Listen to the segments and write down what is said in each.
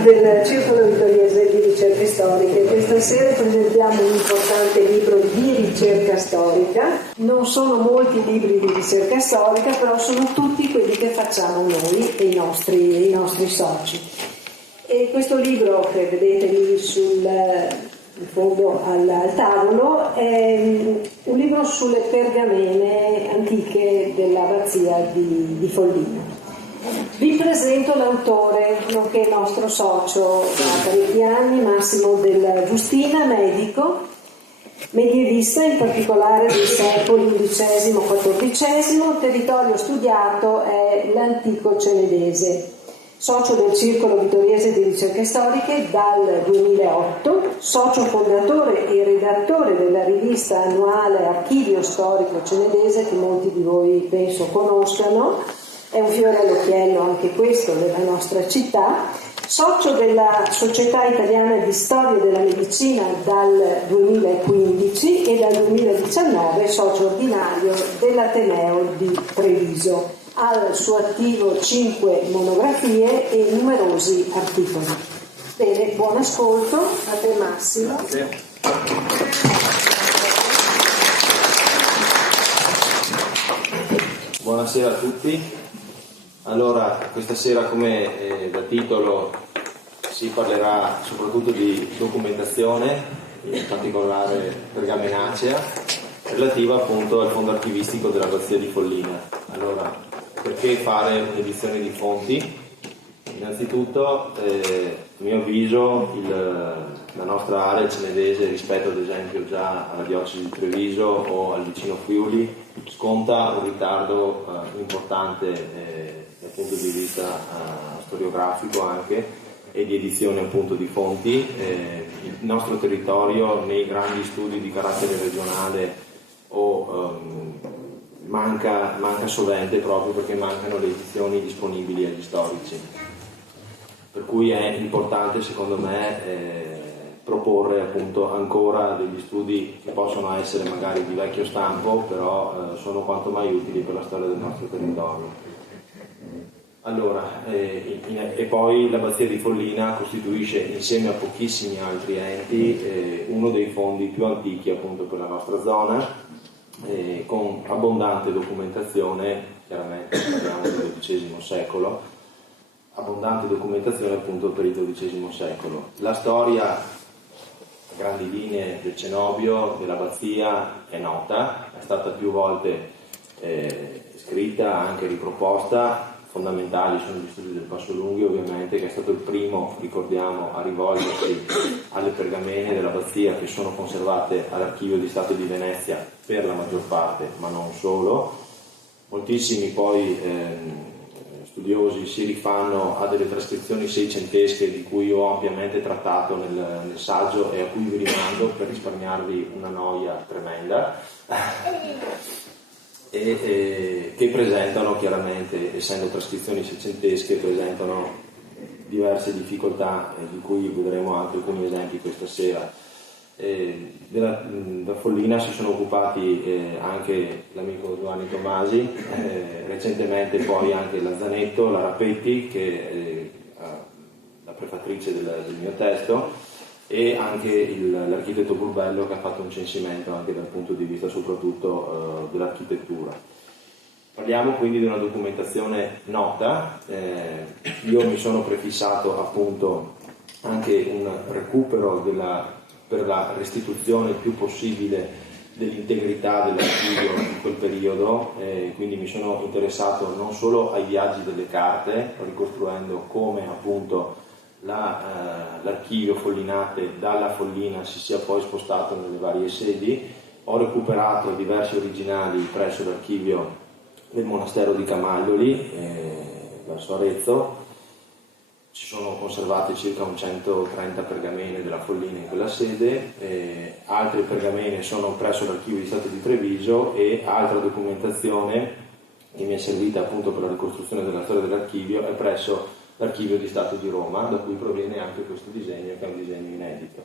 del Circolo Vittoriese di Ricerche Storiche. Questa sera presentiamo un importante libro di ricerca storica. Non sono molti libri di ricerca storica, però sono tutti quelli che facciamo noi e i nostri soci. E questo libro, che vedete lì in fondo al tavolo, è un libro sulle pergamene antiche dell'abbazia di Follina. Vi presento l'autore, nonché nostro socio da parecchi anni, Massimo Della Giustina, medico, medievista, in particolare dei secoli XI-XIV. Il territorio studiato è l'antico cenedese. Socio del Circolo Vittoriese di Ricerche Storiche dal 2008, socio fondatore e redattore della rivista annuale Archivio Storico Cenedese, che molti di voi penso conoscano. È un fiore all'occhiello anche questo della nostra città. Socio della Società Italiana di Storia della Medicina dal 2015 e dal 2019 socio ordinario dell'Ateneo di Treviso. Ha al suo attivo 5 monografie e numerosi articoli. Bene, buon ascolto. A te Massimo. Grazie. Buonasera a tutti. Allora, questa sera, come da titolo, si parlerà soprattutto di documentazione, in particolare pergamenacea, relativa appunto al fondo archivistico dell'abbazia di Follina. Allora, perché fare un'edizione di fonti? Innanzitutto, a mio avviso, la nostra area cenedese rispetto ad esempio già alla diocesi di Treviso o al vicino Friuli sconta un ritardo importante dal punto di vista storiografico anche e di edizione appunto di fonti. Il nostro territorio nei grandi studi di carattere regionale manca sovente proprio perché mancano le edizioni disponibili agli storici, per cui è importante secondo me proporre appunto ancora degli studi che possono essere magari di vecchio stampo, però sono quanto mai utili per la storia del nostro territorio. Allora, e poi l'abbazia di Follina costituisce insieme a pochissimi altri enti uno dei fondi più antichi appunto per la nostra zona, con abbondante documentazione, chiaramente parliamo del XII secolo, abbondante documentazione appunto per il XII secolo. La storia, a grandi linee, del cenobio, dell'abbazia è nota, è stata più volte scritta, anche riproposta. Fondamentali sono gli studi del Passo Lunghi, ovviamente, che è stato il primo, ricordiamo, a rivolgersi alle pergamene dell'abbazia che sono conservate all'Archivio di Stato di Venezia per la maggior parte, ma non solo. Moltissimi poi studiosi si rifanno a delle trascrizioni seicentesche di cui ho ampiamente trattato nel saggio e a cui vi rimando per risparmiarvi una noia tremenda. Che presentano chiaramente, essendo trascrizioni seicentesche, presentano diverse difficoltà di cui vedremo anche alcuni esempi questa sera. Da Follina si sono occupati anche l'amico Giovanni Tomasi, recentemente poi anche la Zanetto, la Rapetti, che è la prefattrice del mio testo, e anche l'architetto Burbello, che ha fatto un censimento anche dal punto di vista soprattutto dell'architettura. Parliamo quindi di una documentazione nota. Io mi sono prefissato appunto anche un recupero per la restituzione il più possibile dell'integrità dell'archivio di quel periodo, quindi mi sono interessato non solo ai viaggi delle carte, ricostruendo come appunto l'archivio Follinate dalla Follina si sia poi spostato nelle varie sedi. Ho recuperato diversi originali presso l'archivio del monastero di Camaioli verso Arezzo. Ci sono conservate circa un 130 pergamene della Follina in quella sede, altre pergamene sono presso l'archivio di Stato di Treviso e altra documentazione che mi è servita appunto per la ricostruzione della storia dell'archivio è presso l'Archivio di Stato di Roma, da cui proviene anche questo disegno, che è un disegno inedito.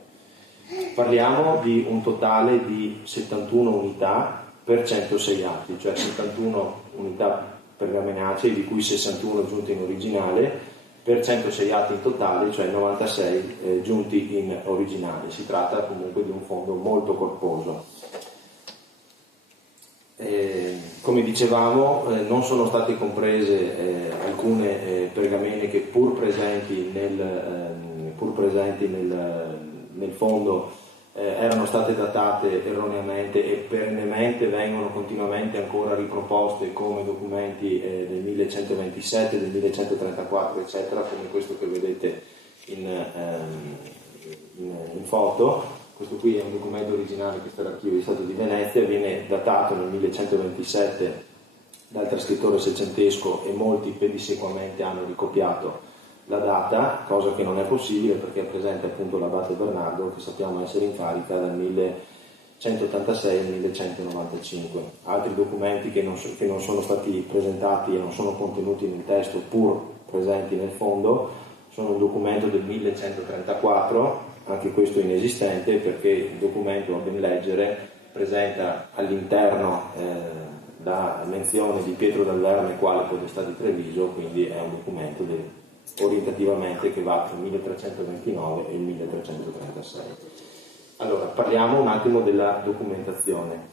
Parliamo di un totale di 71 unità per 106 atti, cioè 71 unità pergamenacee, di cui 61 giunte in originale, per 106 atti in totale, cioè 96 giunti in originale. Si tratta comunque di un fondo molto corposo. Come dicevamo, non sono state comprese alcune pergamene che pur presenti nel fondo erano state datate erroneamente e perennemente vengono continuamente ancora riproposte come documenti del 1127, del 1134 eccetera, come questo che vedete in foto. Questo qui è un documento originale che sta all'Archivio di Stato di Venezia, viene datato nel 1127 dal trascrittore seicentesco e molti pedissequamente hanno ricopiato la data, cosa che non è possibile perché è presente appunto l'abate Bernardo, che sappiamo essere in carica dal 1186 al 1195. Altri documenti che non sono stati presentati e non sono contenuti nel testo pur presenti nel fondo sono un documento del 1134, anche questo inesistente perché il documento, a ben leggere, presenta all'interno la menzione di Pietro dal Verme quale podestà di Treviso, quindi è un documento orientativamente che va tra il 1329 e il 1336. Allora, parliamo un attimo della documentazione.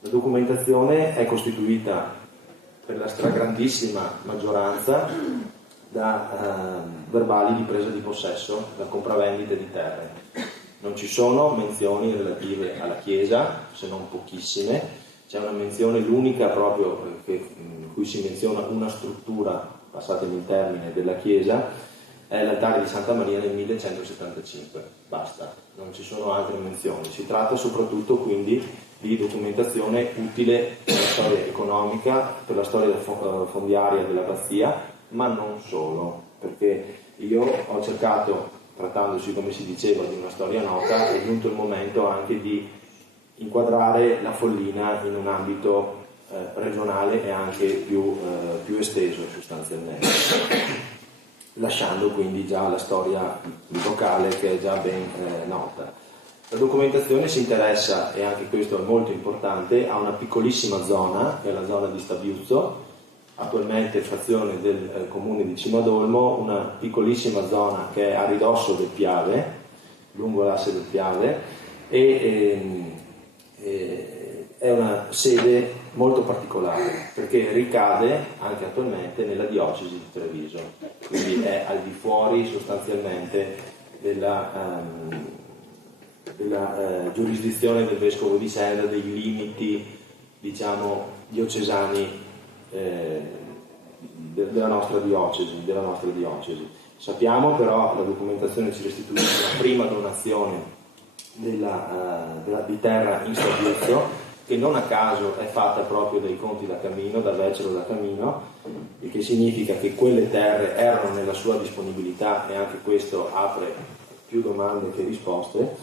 La documentazione è costituita per la stragrandissima maggioranza da verbali di presa di possesso, da compravendite di terre. Non ci sono menzioni relative alla Chiesa, se non pochissime. C'è una menzione, l'unica proprio in cui si menziona una struttura, passatemi il termine, della Chiesa, è l'altare di Santa Maria nel 1175. Basta, non ci sono altre menzioni. Si tratta soprattutto quindi di documentazione utile per la storia economica, per la storia fondiaria dell'abbazia, ma non solo, perché io ho cercato, trattandosi come si diceva di una storia nota, è giunto il momento anche di inquadrare la Follina in un ambito regionale e anche più esteso sostanzialmente, lasciando quindi già la storia locale che è già ben nota. La documentazione si interessa, e anche questo è molto importante, a una piccolissima zona, che è la zona di Stabiuzzo, attualmente frazione del comune di Cimadolmo, una piccolissima zona che è a ridosso del Piave, lungo l'asse del Piave, e è una sede molto particolare perché ricade anche attualmente nella diocesi di Treviso, quindi è al di fuori sostanzialmente della giurisdizione del vescovo di Senda, dei limiti diciamo diocesani della nostra diocesi. Sappiamo però, la documentazione ci restituisce la prima donazione di terra in Stabiuzzo, che non a caso è fatta proprio dai conti da Camino, da Vecero da Camino, il che significa che quelle terre erano nella sua disponibilità, e anche questo apre più domande che risposte,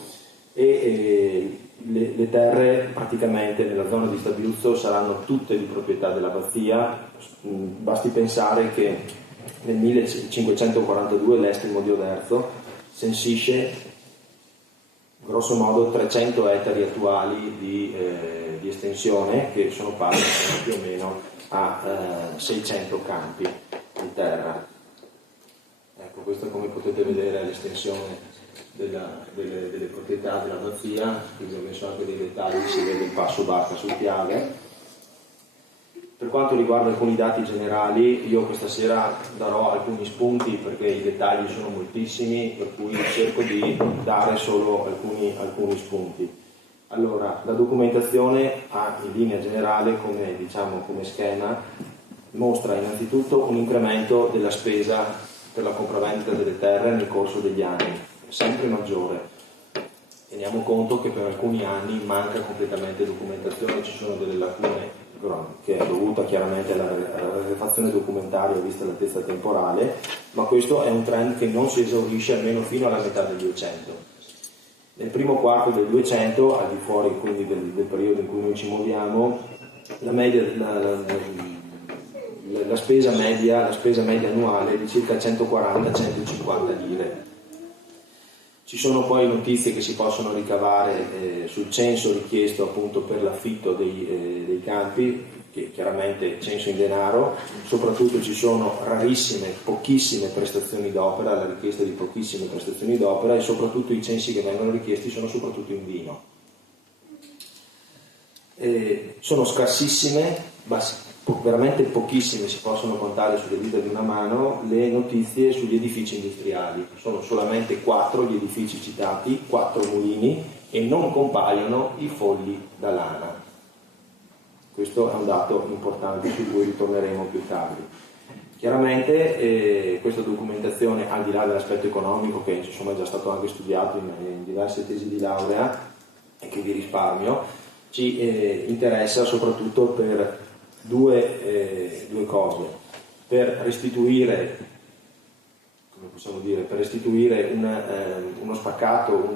e le terre praticamente nella zona di Stabiuzzo saranno tutte di proprietà dell'abbazia. Basti pensare che nel 1542 l'Estimo di Oderzo censisce grosso modo 300 ettari attuali di estensione, che sono pari più o meno a 600 campi di terra. Ecco, questo come potete vedere è l'estensione delle proprietà dell'abbazia. Qui vi ho messo anche dei dettagli, si vede il passo barca sul Piave. Per quanto riguarda alcuni dati generali, io questa sera darò alcuni spunti perché i dettagli sono moltissimi, per cui cerco di dare solo alcuni spunti. Allora, la documentazione ha in linea generale, come schema, mostra innanzitutto un incremento della spesa per la compravendita delle terre nel corso degli anni, sempre maggiore. Teniamo conto che per alcuni anni manca completamente documentazione, ci sono delle lacune che è dovuta chiaramente alla rarefazione documentaria vista l'altezza temporale, ma questo è un trend che non si esaurisce almeno fino alla metà del 200. Nel primo quarto del 200, al di fuori quindi del periodo in cui noi ci muoviamo, la spesa media annuale è di circa 140-150 lire. Ci sono poi notizie che si possono ricavare sul censo richiesto appunto per l'affitto dei campi, che chiaramente censo in denaro, soprattutto ci sono pochissime prestazioni d'opera, la richiesta di pochissime prestazioni d'opera, e soprattutto i censi che vengono richiesti sono soprattutto in vino. Sono scarsissime, veramente pochissime, si possono contare sulle dita di una mano, le notizie sugli edifici industriali. Sono solamente 4 gli edifici citati, 4 mulini, e non compaiono i fogli da lana. Questo è un dato importante su cui ritorneremo più tardi. Chiaramente questa documentazione, al di là dell'aspetto economico, che insomma è già stato anche studiato in diverse tesi di laurea e che vi risparmio, ci interessa soprattutto per due cose: per restituire, come possiamo dire, per restituire uno spaccato,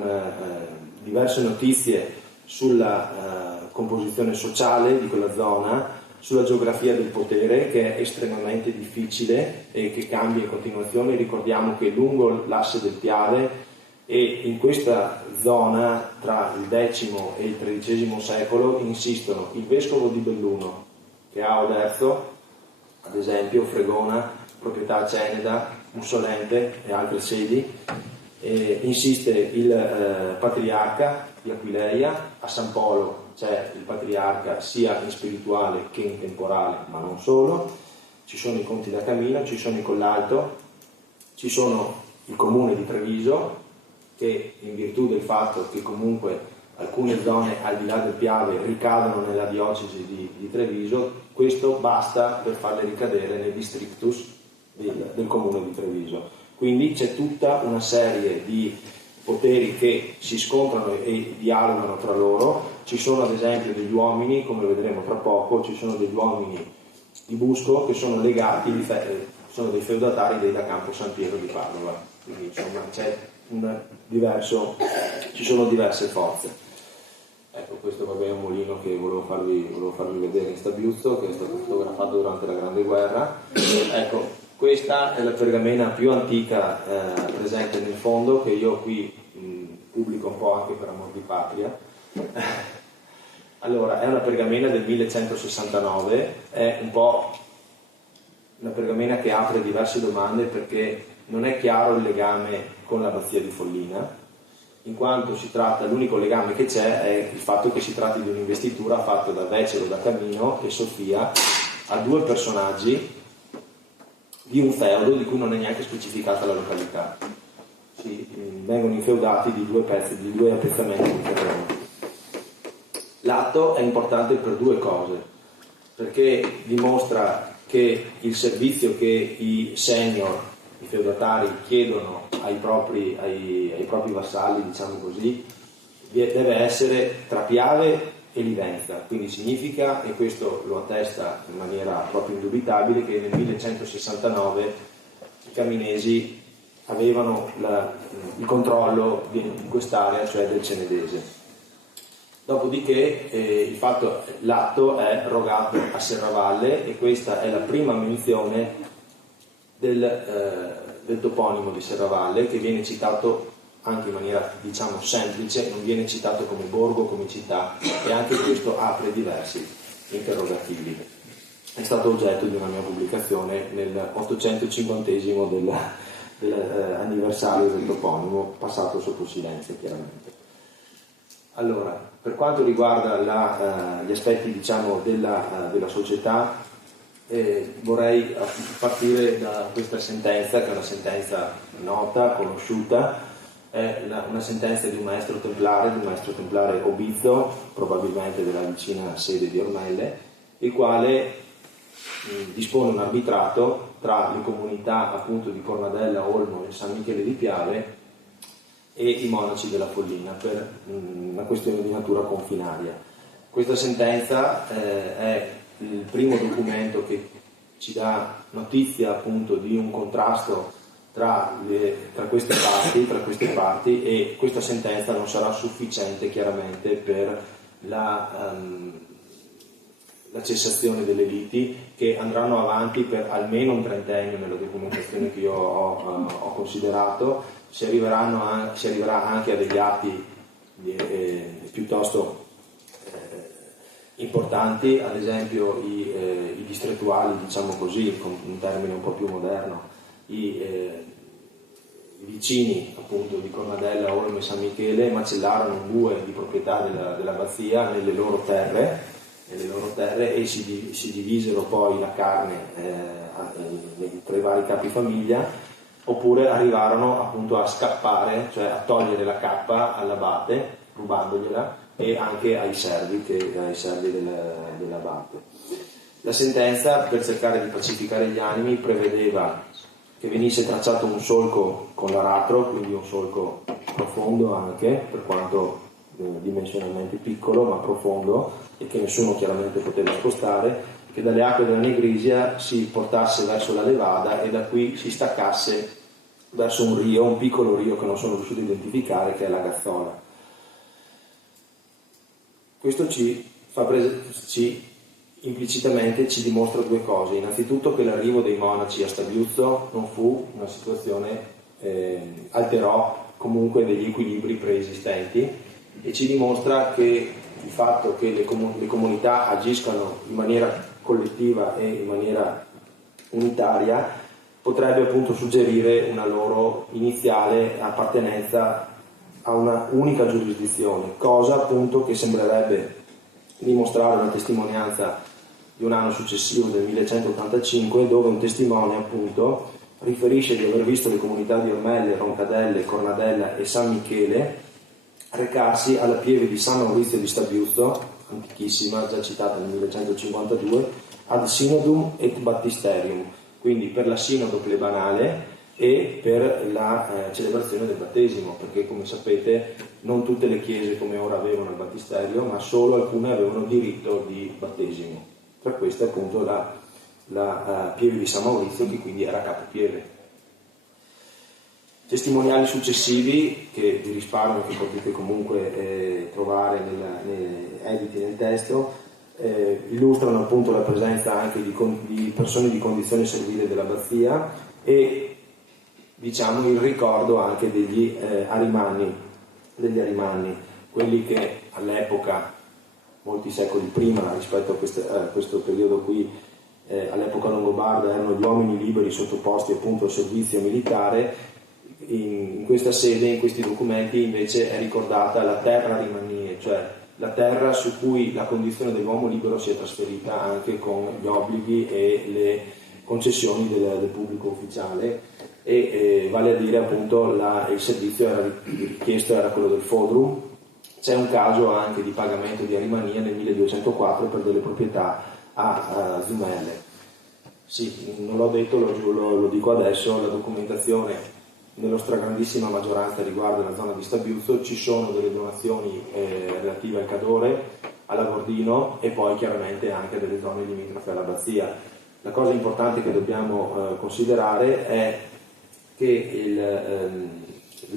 diverse notizie sulla composizione sociale di quella zona, sulla geografia del potere, che è estremamente difficile e che cambia in continuazione. Ricordiamo che lungo l'asse del Piave e in questa zona tra il X e il XIII secolo insistono il vescovo di Belluno, che ha Oderzo, ad esempio, Fregona, proprietà a Ceneda, Mussolente e altre sedi. Insiste il patriarca di Aquileia, a San Polo c'è il patriarca sia in spirituale che in temporale, ma non solo. Ci sono i conti da Camino, ci sono i Collalto, ci sono il comune di Treviso, che in virtù del fatto che comunque alcune zone al di là del Piave ricadono nella diocesi di Treviso, questo basta per farle ricadere nel districtus del comune di Treviso. Quindi c'è tutta una serie di poteri che si scontrano e dialogano tra loro. Ci sono ad esempio degli uomini, come vedremo tra poco, ci sono degli uomini di Busco che sono legati, sono dei feudatari dei da Campo San Piero di Padova. Quindi insomma ci sono diverse forze. Ecco, questo è un mulino che volevo farvi vedere in Stabiuzzo, che è stato fotografato durante la Grande Guerra. Ecco, questa è la pergamena più antica presente nel fondo, che io qui pubblico un po' anche per amor di patria. Allora, è una pergamena del 1169, è un po' una pergamena che apre diverse domande, perché non è chiaro il legame con l'abbazia di Follina, in quanto l'unico legame che c'è è il fatto che si tratti di un'investitura fatta da Vecero da Camino e Sofia a 2 personaggi di un feudo di cui non è neanche specificata la località. Vengono infeudati di 2 pezzi, di 2 appezzamenti di terreno. L'atto è importante per 2 cose, perché dimostra che il servizio che i senior, i feudatari, chiedono ai propri vassalli, diciamo così, deve essere tra Piave e Livenza. Quindi significa, e questo lo attesta in maniera proprio indubitabile, che nel 1169 i caminesi avevano il controllo di quest'area, cioè del Cenedese. Dopodiché l'atto è rogato a Serravalle, e questa è la prima menzione del toponimo di Serravalle, che viene citato anche in maniera diciamo semplice, non viene citato come borgo, come città, e anche questo apre diversi interrogativi. È stato oggetto di una mia pubblicazione nel 850esimo dell'anniversario del toponimo, passato sotto silenzio chiaramente. Allora, per quanto riguarda gli aspetti diciamo della società, vorrei partire da questa sentenza, che è una sentenza nota, conosciuta. È una sentenza di un maestro templare Obizzo, probabilmente della vicina sede di Ormelle, il quale dispone un arbitrato tra le comunità appunto di Cornadella, Olmo e San Michele di Piave e i monaci della Follina, per una questione di natura confinaria. Questa sentenza è il primo documento che ci dà notizia appunto di un contrasto tra queste parti, e questa sentenza non sarà sufficiente chiaramente per la cessazione delle liti, che andranno avanti per almeno un trentennio nella documentazione che io ho considerato. Si arriverà anche a degli atti piuttosto importanti, ad esempio i distrettuali, diciamo così, con un termine un po' più moderno, i vicini appunto di Cornadella, Olmo e San Michele macellarono un bue di proprietà dell'abbazia nelle loro terre e si divisero poi la carne tra i vari capifamiglia, oppure arrivarono appunto a scappare, cioè a togliere la cappa all'abate rubandogliela e anche ai servi dell'abate. La sentenza, per cercare di pacificare gli animi, prevedeva che venisse tracciato un solco con l'aratro, quindi un solco profondo anche, per quanto dimensionalmente piccolo ma profondo, e che nessuno chiaramente poteva spostare, che dalle acque della Negrisia si portasse verso la Levada e da qui si staccasse verso un rio, un piccolo rio che non sono riuscito a identificare, che è la Gazzola. Questo implicitamente ci dimostra due cose. Innanzitutto che l'arrivo dei monaci a Stabiuzzo non fu una situazione, alterò comunque degli equilibri preesistenti, e ci dimostra che il fatto che le comunità agiscano in maniera collettiva e in maniera unitaria potrebbe appunto suggerire una loro iniziale appartenenza a una unica giurisdizione, cosa appunto che sembrerebbe dimostrare una testimonianza di un anno successivo, del 1185, dove un testimone appunto riferisce di aver visto le comunità di Ormelle, Roncadelle, Cornadella e San Michele recarsi alla pieve di San Maurizio di Stabiuzzo, antichissima, già citata nel 1152, ad Synodum et Baptisterium, quindi per la sinodo plebanale e per la celebrazione del battesimo, perché come sapete non tutte le chiese come ora avevano il battisterio, ma solo alcune avevano diritto di battesimo. Tra queste appunto la pieve di San Maurizio, che quindi era capopieve. Testimoniali successivi, che vi risparmio, che potete comunque trovare editi nel testo, illustrano appunto la presenza anche di persone di condizione servile dell'abbazia e diciamo il ricordo anche degli arimanni, quelli che all'epoca, molti secoli prima rispetto a questo periodo qui, all'epoca longobarda erano gli uomini liberi sottoposti appunto al servizio militare. In questa sede, in questi documenti, invece è ricordata la terra rimanie, cioè la terra su cui la condizione dell'uomo libero si è trasferita anche con gli obblighi e le concessioni del pubblico ufficiale, e vale a dire appunto il servizio richiesto era quello del fodrum. C'è un caso anche di pagamento di arimania nel 1204 per delle proprietà a Zumelle. Sì, non l'ho detto, lo dico adesso, la documentazione nello stragrandissima maggioranza riguarda la zona di Stabiuzzo. Ci sono delle donazioni relative al Cadore, all'Avordino e poi chiaramente anche delle zone limitrofe all'abbazia. La cosa importante che dobbiamo considerare è che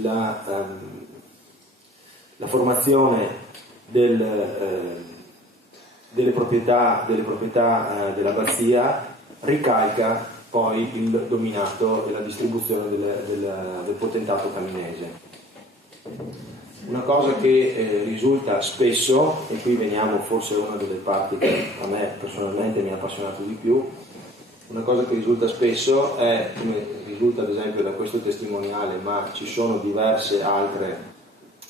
la formazione delle proprietà dell'abbazia ricalca poi il dominato della distribuzione del potentato caminese. Una cosa che risulta spesso, e qui veniamo forse a una delle parti che a me personalmente mi ha appassionato di più, una cosa che risulta spesso è, come risulta ad esempio da questo testimoniale, ma ci sono diverse altre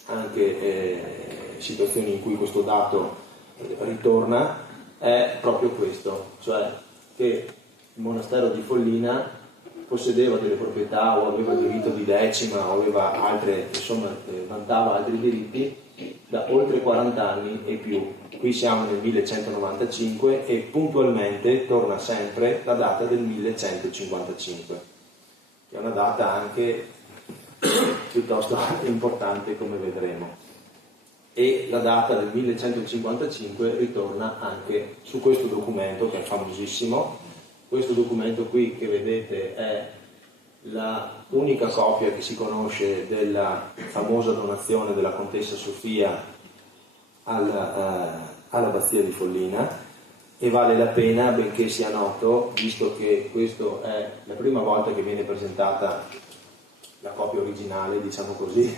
anche situazioni in cui questo dato ritorna, è proprio questo, cioè che il monastero di Follina possedeva delle proprietà o aveva diritto di decima o aveva altre, insomma vantava altri diritti da oltre 40 anni e più. Qui siamo nel 1195 e puntualmente torna sempre la data del 1155, che è una data anche piuttosto importante, come vedremo. E la data del 1155 ritorna anche su questo documento che è famosissimo. Questo documento qui che vedete è la unica copia che si conosce della famosa donazione della contessa Sofia all'abbazia di Follina, e vale la pena, benché sia noto, visto che questa è la prima volta che viene presentata la copia originale, diciamo così,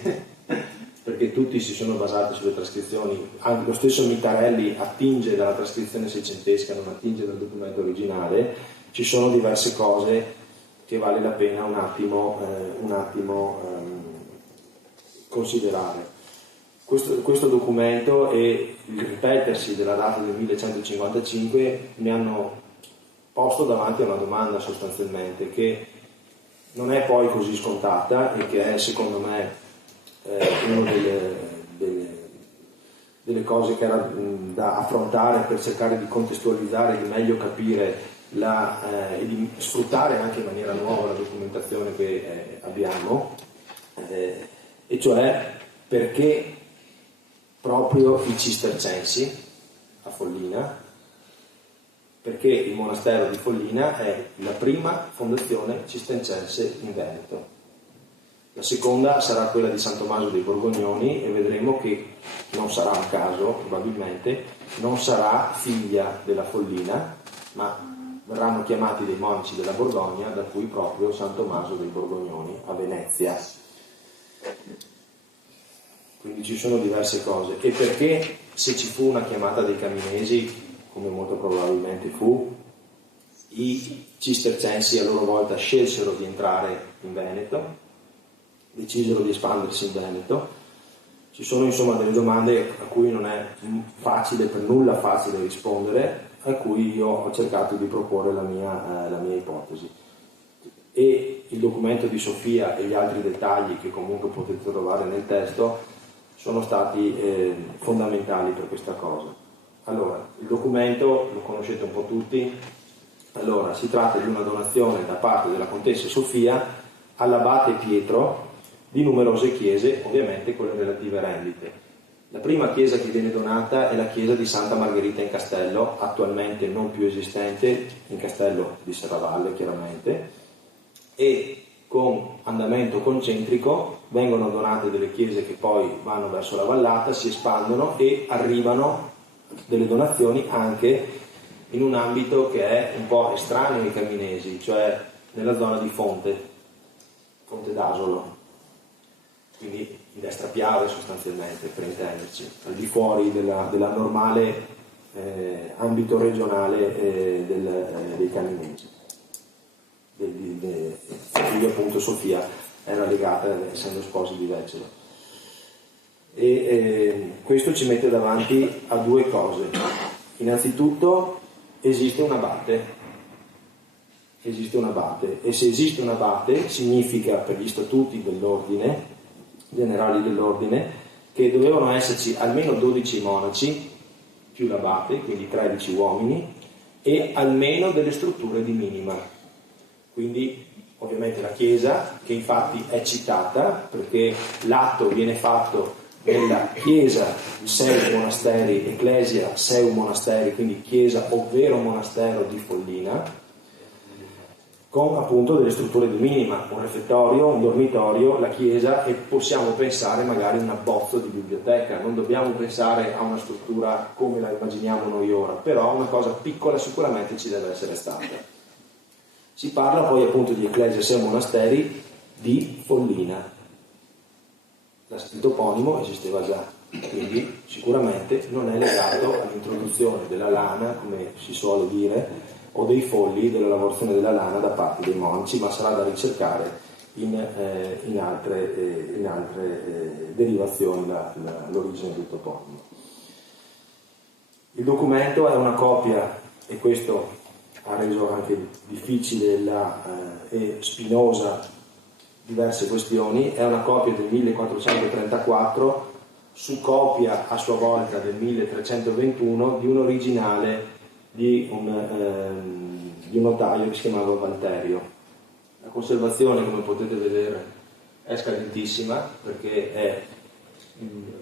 perché perché tutti si sono basati sulle trascrizioni, anche lo stesso Mittarelli attinge dalla trascrizione seicentesca, non attinge dal documento originale, ci sono diverse cose che vale la pena un attimo considerare. Questo documento e il ripetersi della data del 1155 mi hanno posto davanti a una domanda sostanzialmente che non è poi così scontata e che è secondo me una delle cose che era da affrontare per cercare di contestualizzare, di meglio capire e di sfruttare anche in maniera nuova la documentazione che abbiamo, e cioè perché proprio i cistercensi a Follina, perché il monastero di Follina è la prima fondazione cistercense in Veneto. La seconda sarà quella di San Tommaso dei Borgognoni, e vedremo che non sarà un caso, probabilmente, non sarà figlia della Follina, ma verranno chiamati dei monaci della Borgogna, da cui proprio San Tommaso dei Borgognoni a Venezia. Quindi ci sono diverse cose. E perché, se ci fu una chiamata dei Caminesi, come molto probabilmente fu, i cistercensi a loro volta scelsero di entrare in Veneto, decisero di espandersi in Veneto. Ci sono insomma delle domande a cui non è per nulla facile rispondere, a cui io ho cercato di proporre la mia ipotesi. E il documento di Sofia e gli altri dettagli che comunque potete trovare nel testo sono stati fondamentali per questa cosa. Allora, il documento lo conoscete un po' tutti. Allora, si tratta di una donazione da parte della contessa Sofia all'abate Pietro di numerose chiese, ovviamente con le relative rendite. La prima chiesa che viene donata è la chiesa di Santa Margherita in Castello, attualmente non più esistente, in Castello di Serravalle chiaramente, e con andamento concentrico vengono donate delle chiese che poi vanno verso la vallata, si espandono e arrivano delle donazioni anche in un ambito che è un po' estraneo ai caminesi, cioè nella zona di Fonte d'Asolo, quindi in destra Piave sostanzialmente, per intenderci, al di fuori della normale ambito regionale dei caminesi. Quindi appunto Sofia era legata, essendo sposi di Vecero. E questo ci mette davanti a due cose. Innanzitutto esiste un abate, e se esiste un abate significa, per gli statuti dell'ordine, generali dell'ordine, che dovevano esserci almeno 12 monaci più l'abate, quindi 13 uomini, e almeno delle strutture di minima. Quindi ovviamente la chiesa, che infatti è citata perché l'atto viene fatto nella chiesa Seu Monasteri, Ecclesia Seu Monasteri, quindi chiesa ovvero monastero di Follina, con appunto delle strutture di minima, un refettorio, un dormitorio, la chiesa, e possiamo pensare magari a un abbozzo di biblioteca. Non dobbiamo pensare a una struttura come la immaginiamo noi ora, però una cosa piccola sicuramente ci deve essere stata. Si parla poi appunto di Ecclesia Seu Monasteri di Follina. Il toponimo esisteva già, quindi sicuramente non è legato all'introduzione della lana, come si suole dire, o dei folli della lavorazione della lana da parte dei monaci, ma sarà da ricercare in altre derivazioni l'origine del toponimo. Il documento è una copia, e questo ha reso anche difficile e spinosa diverse questioni, è una copia del 1434 su copia a sua volta del 1321 di un originale di un notaio che si chiamava Valterio. La conservazione, come potete vedere, è scadentissima perché è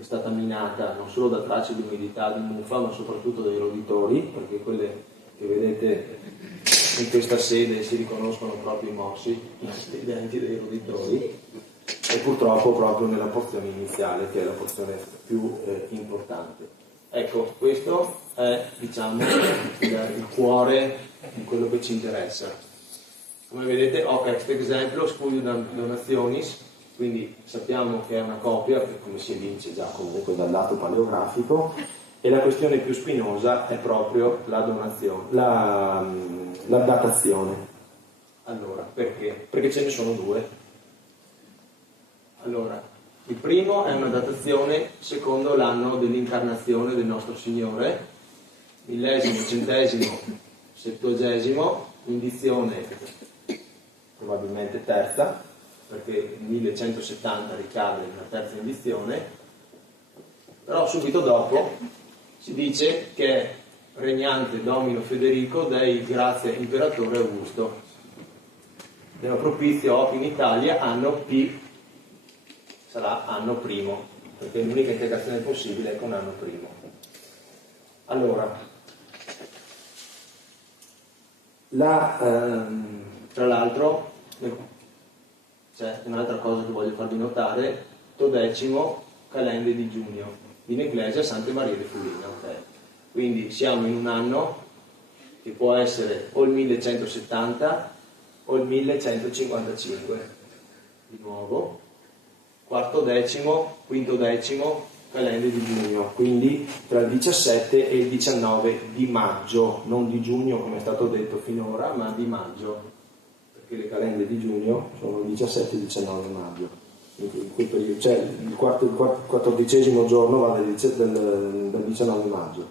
stata minata non solo da tracce di umidità, di muffa, ma soprattutto dai roditori, perché quelle che vedete in questa sede si riconoscono proprio i mossi, i denti dei roditori, e purtroppo proprio nella porzione iniziale, che è la porzione più importante. Ecco, questo è, diciamo, il cuore di quello che ci interessa. Come vedete, ho questo esempio, studio donationis, quindi sappiamo che è una copia, come si evince già comunque dal dato paleografico, e la questione più spinosa è proprio la donazione, la datazione. Allora, perché? Perché ce ne sono due. Allora, il primo è una datazione secondo l'anno dell'incarnazione del nostro Signore, millesimo, centesimo, settuagesimo, indizione probabilmente terza, perché il 1170 ricade nella terza indizione, però subito dopo si dice che è regnante Domino Federico Dei Grazia Imperatore Augusto. Deo propizio op in Italia anno P sarà anno primo, perché l'unica integrazione possibile è con anno primo. Allora, tra l'altro c'è un'altra cosa che voglio farvi notare: 12° calende di giugno, in Ecclesia Santa Maria di Fulina. Okay. Quindi siamo in un anno che può essere o il 1170 o il 1155, di nuovo, quarto decimo, quinto decimo calende di giugno, quindi tra il 17 e il 19 di maggio, non di giugno come è stato detto finora, ma di maggio, perché le calende di giugno sono il 17 e il 19 maggio. In quel periodo, cioè il 14° giorno va dal 19 maggio.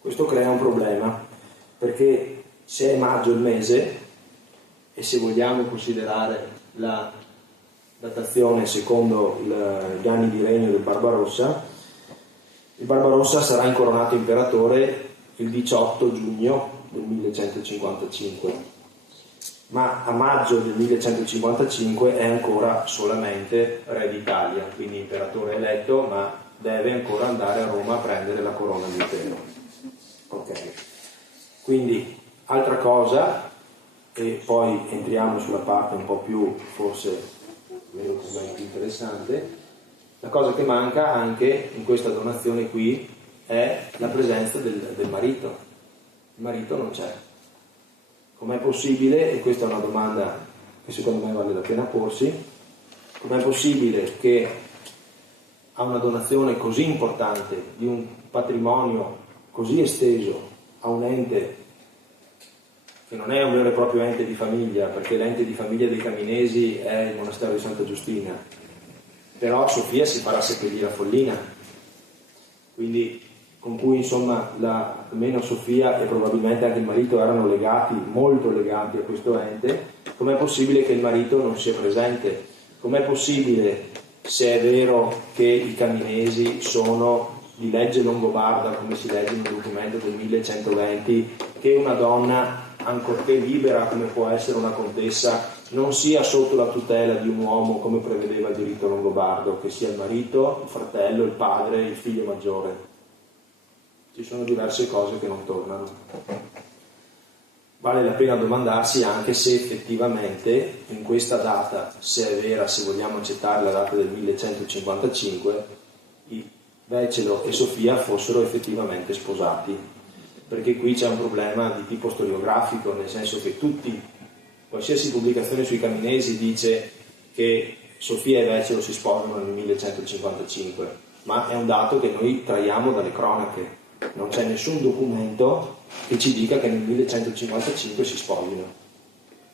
Questo crea un problema, perché se è maggio il mese, e se vogliamo considerare la datazione secondo gli anni di regno del Barbarossa, il Barbarossa sarà incoronato imperatore il 18 giugno del 1155, ma a maggio del 1155 è ancora solamente re d'Italia, quindi imperatore eletto, ma deve ancora andare a Roma a prendere la corona di impero. Ok, quindi altra cosa, e poi entriamo sulla parte un po' più, forse meno più interessante, la cosa che manca anche in questa donazione qui è la presenza del marito. Il marito non c'è. Com'è possibile, e questa è una domanda che secondo me vale la pena porsi, com'è possibile che a una donazione così importante di un patrimonio così esteso a un ente che non è un vero e proprio ente di famiglia, perché l'ente di famiglia dei Caminesi è il monastero di Santa Giustina, però Sofia si farà seppellire a Follina, quindi con cui insomma almeno Sofia e probabilmente anche il marito erano legati, molto legati a questo ente. Com'è possibile che il marito non sia presente? Com'è possibile, se è vero che i Caminesi sono di legge longobarda, come si legge in un documento del 1120, che una donna, ancorché libera come può essere una contessa, non sia sotto la tutela di un uomo come prevedeva il diritto longobardo, che sia il marito, il fratello, il padre, il figlio maggiore? Ci sono diverse cose che non tornano. Vale la pena domandarsi anche se effettivamente in questa data, se è vera, se vogliamo accettare la data del 1155, i Vecelo e Sofia fossero effettivamente sposati, perché qui c'è un problema di tipo storiografico, nel senso che qualsiasi pubblicazione sui Caminesi dice che Sofia e Vecelo si sposano nel 1155, ma è un dato che noi traiamo dalle cronache. Non c'è nessun documento che ci dica che nel 1155 si sposino.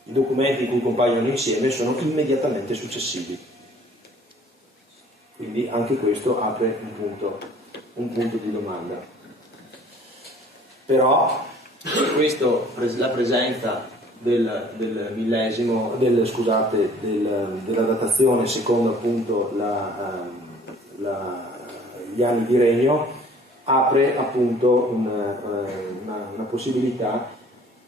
I documenti in cui compaiono insieme sono immediatamente successivi. Quindi anche questo apre un punto di domanda. Però la presenza del millesimo, della datazione secondo appunto gli anni di regno, apre appunto una possibilità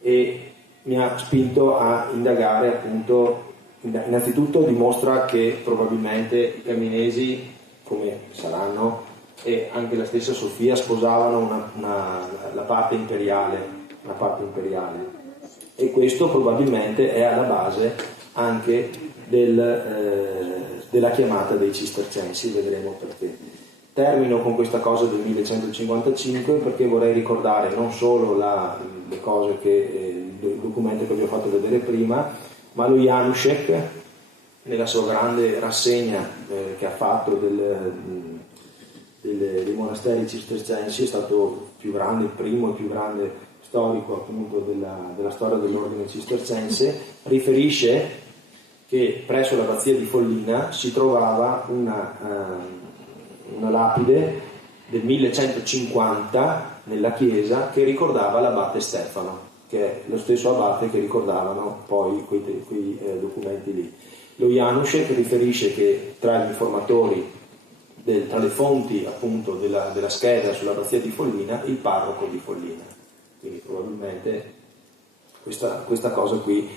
e mi ha spinto a indagare appunto. Innanzitutto dimostra che probabilmente i Caminesi, come saranno, e anche la stessa Sofia sposavano la parte imperiale, e questo probabilmente è alla base anche della chiamata dei cistercensi, vedremo perché. Termino con questa cosa del 1155 perché vorrei ricordare non solo le cose il documento che vi ho fatto vedere prima, ma lo Januszek, nella sua grande rassegna che ha fatto dei monasteri cistercensi, è stato il primo e più grande storico appunto della storia dell'ordine cistercense, riferisce che presso l'abbazia di Follina si trovava una lapide del 1150 nella chiesa che ricordava l'abate Stefano, che è lo stesso abate che ricordavano poi quei documenti lì. Lo Janusz riferisce che tra gli informatori, tra le fonti appunto della scheda sull'abbazia di Follina, il parroco di Follina. Quindi probabilmente questa cosa qui,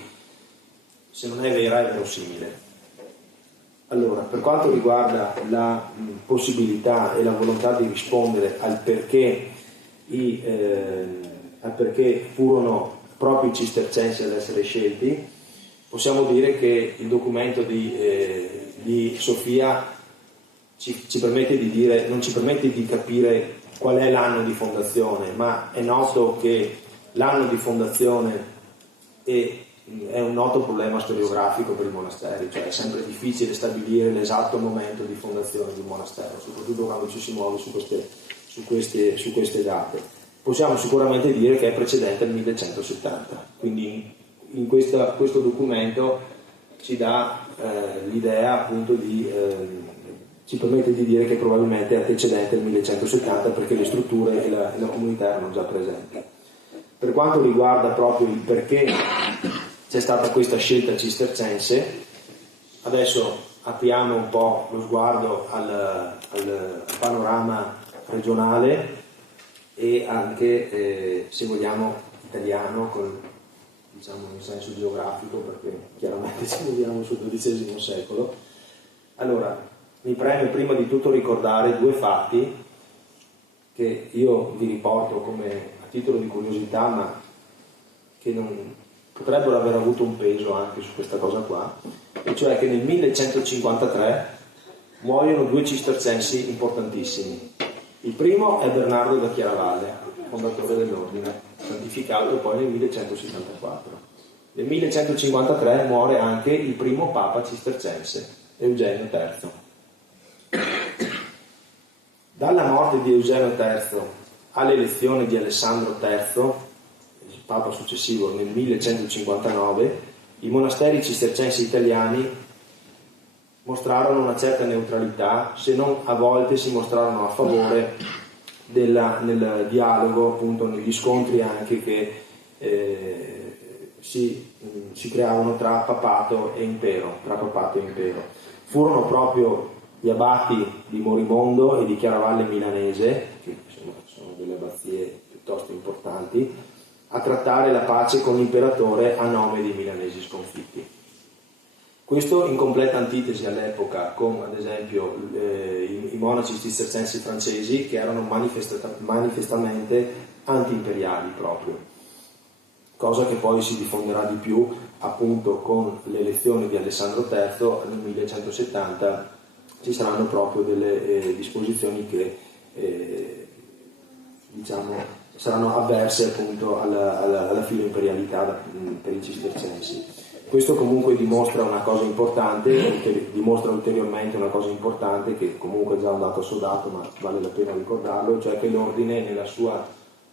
se non è vera, è verosimile. Allora, per quanto riguarda la possibilità e la volontà di rispondere al perché furono proprio i cistercensi ad essere scelti, possiamo dire che il documento di Sofia ci permette di dire, non ci permette di capire qual è l'anno di fondazione, ma è noto che l'anno di fondazione è un noto problema storiografico per i monasteri, cioè è sempre difficile stabilire l'esatto momento di fondazione di un monastero, soprattutto quando ci si muove su queste date. Possiamo sicuramente dire che è precedente al 1170, quindi in questo documento ci dà l'idea appunto ci permette di dire che probabilmente è antecedente al 1170 perché le strutture e la comunità erano già presenti. Per quanto riguarda proprio il perché c'è stata questa scelta cistercense, adesso apriamo un po' lo sguardo al panorama regionale e anche, se vogliamo, italiano, diciamo in senso geografico, perché chiaramente ci muoviamo sul XII secolo. Allora, mi preme prima di tutto ricordare due fatti che io vi riporto come a titolo di curiosità, ma che non potrebbero aver avuto un peso anche su questa cosa qua, e cioè che nel 1153 muoiono due cistercensi importantissimi. Il primo è Bernardo da Chiaravalle, fondatore dell'ordine, santificato poi nel 1174. Nel 1153 muore anche il primo papa cistercense, Eugenio III. Dalla morte di Eugenio III all'elezione di Alessandro III, il papa successivo, nel 1159, i monasteri cistercensi italiani mostrarono una certa neutralità, se non a volte si mostrarono a favore nel dialogo, appunto negli scontri anche che si creavano tra papato e impero. Furono proprio gli abati di Morimondo e di Chiaravalle Milanese, che insomma sono delle abbazie piuttosto importanti, a trattare la pace con l'imperatore a nome dei milanesi sconfitti. Questo in completa antitesi all'epoca con, ad esempio, i monaci cistercensi francesi, che erano manifestamente anti-imperiali proprio, cosa che poi si diffonderà di più appunto con l'elezione di Alessandro III nel 1170. Ci saranno proprio delle disposizioni che saranno avverse appunto alla filo-imperialità per i cistercensi. Questo comunque dimostra una cosa importante, dimostra ulteriormente una cosa importante che comunque è già un dato assodato, ma vale la pena ricordarlo, cioè che l'ordine nella sua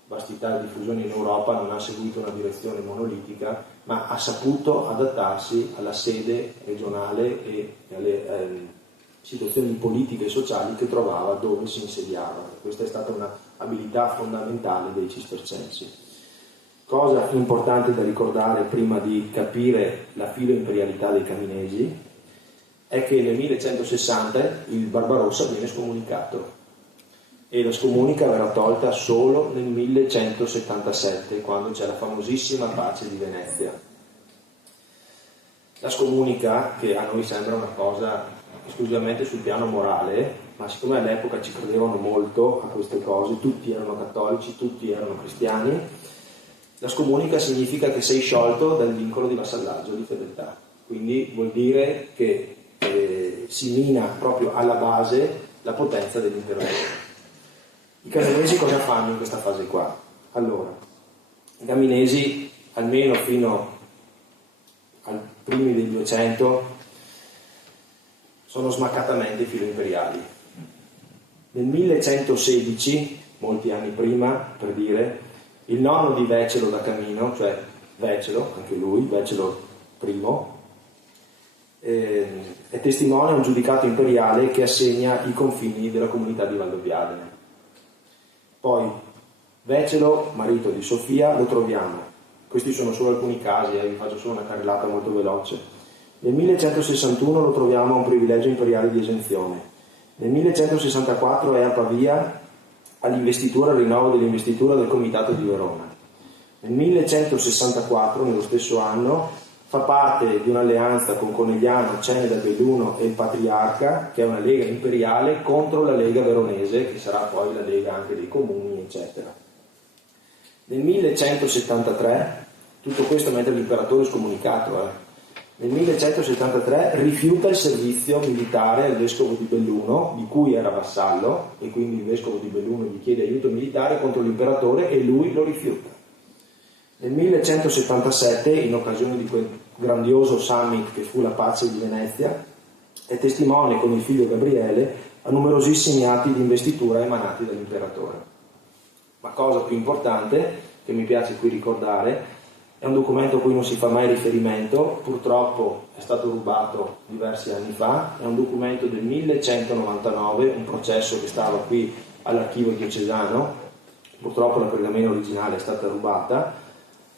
vastità e diffusione in Europa non ha seguito una direzione monolitica, ma ha saputo adattarsi alla sede regionale e alle situazioni politiche e sociali che trovava dove si insediava. Questa è stata un'abilità fondamentale dei cistercensi. Cosa importante da ricordare prima di capire la filo-imperialità dei caminesi è che nel 1160 il Barbarossa viene scomunicato e la scomunica verrà tolta solo nel 1177, quando c'è la famosissima pace di Venezia. La scomunica, che a noi sembra una cosa esclusivamente sul piano morale, ma siccome all'epoca ci credevano molto a queste cose, tutti erano cattolici, tutti erano cristiani, la scomunica significa che sei sciolto dal vincolo di vassallaggio, di fedeltà. Quindi vuol dire che si mina proprio alla base la potenza dell'imperatore. I caminesi cosa fanno in questa fase qua? Allora, i caminesi, almeno fino ai primi del 200, sono smaccatamente filo-imperiali. Nel 1116, molti anni prima, per dire, il nonno di Vecelo da Camino, cioè Vecelo, anche lui, Vecelo I, è testimone a un giudicato imperiale che assegna i confini della comunità di Valdobbiadene. Poi Vecelo, marito di Sofia, lo troviamo. Questi sono solo alcuni casi, vi faccio solo una carrellata molto veloce. Nel 1161 lo troviamo a un privilegio imperiale di esenzione. Nel 1164 è a Pavia all'investitura, al rinnovo dell'investitura del Comitato di Verona. Nel 1164, nello stesso anno, fa parte di un'alleanza con Conegliano, Ceneda, Belluno e il Patriarca, che è una lega imperiale contro la lega veronese, che sarà poi la lega anche dei comuni, eccetera. Nel 1173, tutto questo mentre l'imperatore è scomunicato, nel 1173 rifiuta il servizio militare al vescovo di Belluno, di cui era vassallo, e quindi il vescovo di Belluno gli chiede aiuto militare contro l'imperatore e lui lo rifiuta. Nel 1177, in occasione di quel grandioso summit che fu la pace di Venezia, è testimone con il figlio Gabriele a numerosissimi atti di investitura emanati dall'imperatore. Ma cosa più importante, che mi piace qui ricordare, è un documento a cui non si fa mai riferimento, purtroppo è stato rubato diversi anni fa, è un documento del 1199, un processo che stava qui all'archivio diocesano, purtroppo la pergamena originale è stata rubata,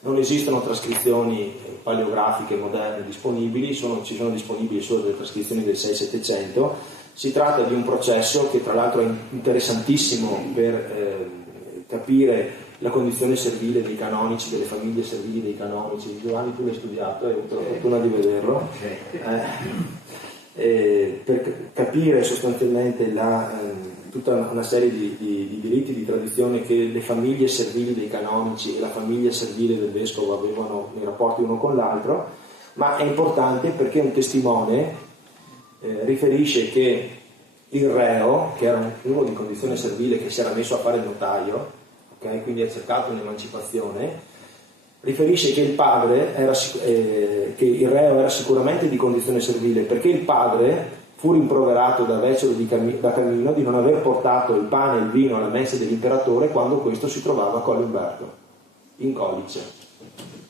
non esistono trascrizioni paleografiche moderne disponibili, ci sono disponibili solo delle trascrizioni del 6-700, si tratta di un processo che tra l'altro è interessantissimo per capire la condizione servile dei canonici, delle famiglie servili dei canonici. Giovanni, tu l'hai studiato, hai avuto la fortuna di vederlo, per capire sostanzialmente tutta una serie di diritti, di tradizione che le famiglie servili dei canonici e la famiglia servile del vescovo avevano nei rapporti uno con l'altro, ma è importante perché un testimone riferisce che il reo, che era uno di condizione servile che si era messo a fare il notaio, quindi ha cercato un'emancipazione, riferisce che il padre che il reo era sicuramente di condizione servile perché il padre fu rimproverato da Vecelo da Camino di non aver portato il pane e il vino alla mensa dell'imperatore quando questo si trovava a Collimberto, in Collice,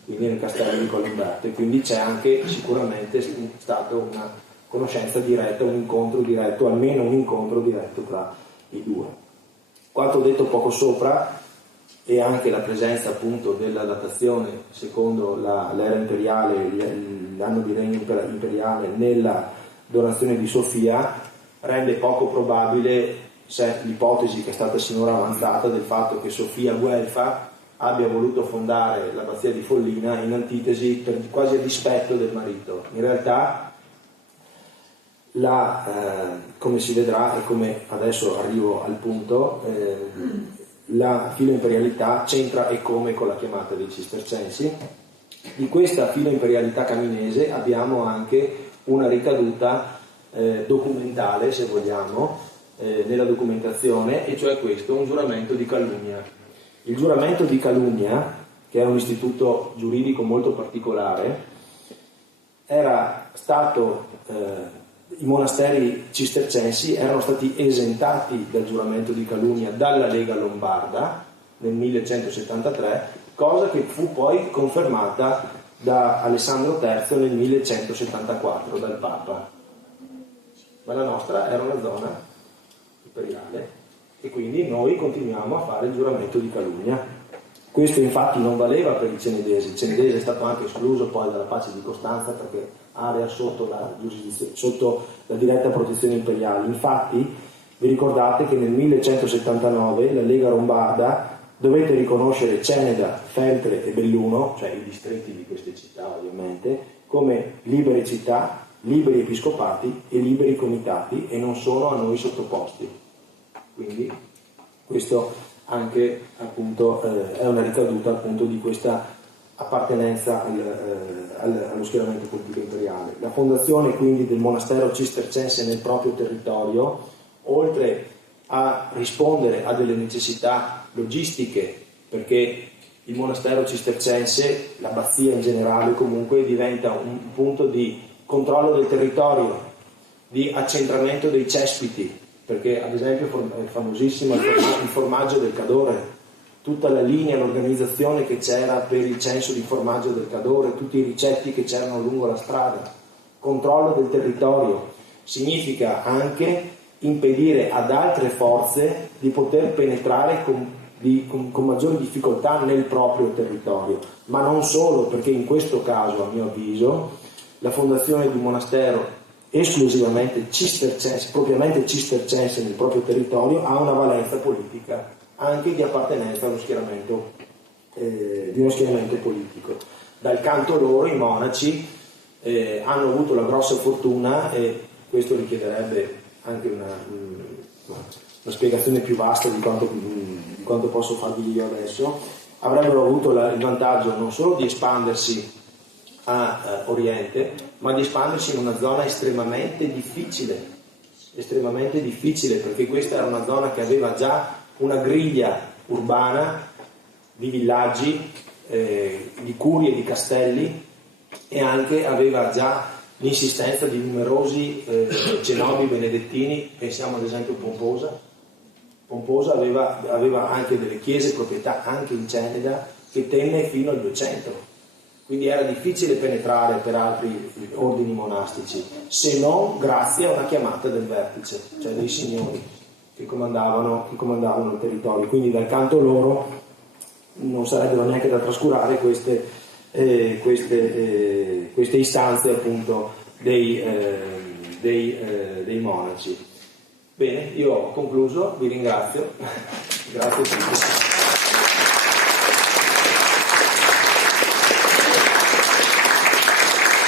quindi nel castello di Collimberto, e quindi c'è anche sicuramente stata una conoscenza diretta, un incontro diretto, almeno un incontro diretto tra i due. Quanto detto poco sopra, e anche la presenza appunto della datazione secondo l'era imperiale, l'anno di regno imperiale nella donazione di Sofia, rende poco probabile l'ipotesi che è stata sinora avanzata del fatto che Sofia Guelfa abbia voluto fondare l'abbazia di Follina in antitesi, quasi a dispetto del marito. In realtà come si vedrà, e come adesso arrivo al punto, la filo-imperialità c'entra e come con la chiamata dei cistercensi. Di questa filo-imperialità caminese abbiamo anche una ricaduta documentale, se vogliamo, nella documentazione, e cioè questo, un giuramento di calunnia. Il giuramento di calunnia, che è un istituto giuridico molto particolare, era stato i monasteri cistercensi erano stati esentati dal giuramento di calunnia dalla Lega Lombarda nel 1173, cosa che fu poi confermata da Alessandro III nel 1174 dal Papa. Ma la nostra era una zona imperiale e quindi noi continuiamo a fare il giuramento di calunnia. Questo infatti non valeva per il Cenedese. Il Cenedese è stato anche escluso poi dalla pace di Costanza perché area sotto la diretta protezione imperiale. Infatti vi ricordate che nel 1179 la Lega Lombarda, dovete riconoscere Ceneda, Feltre e Belluno, cioè i distretti di queste città ovviamente, come libere città, liberi episcopati e liberi comitati, e non sono a noi sottoposti. Quindi questo anche appunto è una ricaduta appunto di questa appartenenza allo schieramento politico imperiale. La fondazione quindi del monastero cistercense nel proprio territorio, oltre a rispondere a delle necessità logistiche, perché il monastero cistercense, l'abbazia in generale comunque, diventa un punto di controllo del territorio, di accentramento dei cespiti, perché ad esempio è famosissimo il formaggio del Cadore, tutta la linea, l'organizzazione che c'era per il censo di formaggio del Cadore, tutti i ricetti che c'erano lungo la strada, controllo del territorio, significa anche impedire ad altre forze di poter penetrare con maggiori difficoltà nel proprio territorio, ma non solo, perché in questo caso, a mio avviso, la fondazione di un monastero esclusivamente cistercense, propriamente cistercense nel proprio territorio, ha una valenza politica, anche di appartenenza allo schieramento, di uno schieramento politico. Dal canto loro i monaci hanno avuto la grossa fortuna, e questo richiederebbe anche una spiegazione più vasta di quanto posso farvi io adesso, avrebbero avuto il vantaggio non solo di espandersi a Oriente, ma di espandersi in una zona estremamente difficile, perché questa era una zona che aveva già una griglia urbana di villaggi, di curie e di castelli, e anche aveva già l'insistenza di numerosi cenobi benedettini. Pensiamo ad esempio a Pomposa aveva anche delle chiese proprietà anche in Ceneda che tenne fino al 200, quindi era difficile penetrare per altri ordini monastici, se non grazie a una chiamata del vertice, cioè dei signori che comandavano il territorio. Quindi dal canto loro non sarebbero neanche da trascurare queste istanze appunto dei monaci. Bene, io ho concluso, vi ringrazio. Grazie a tutti.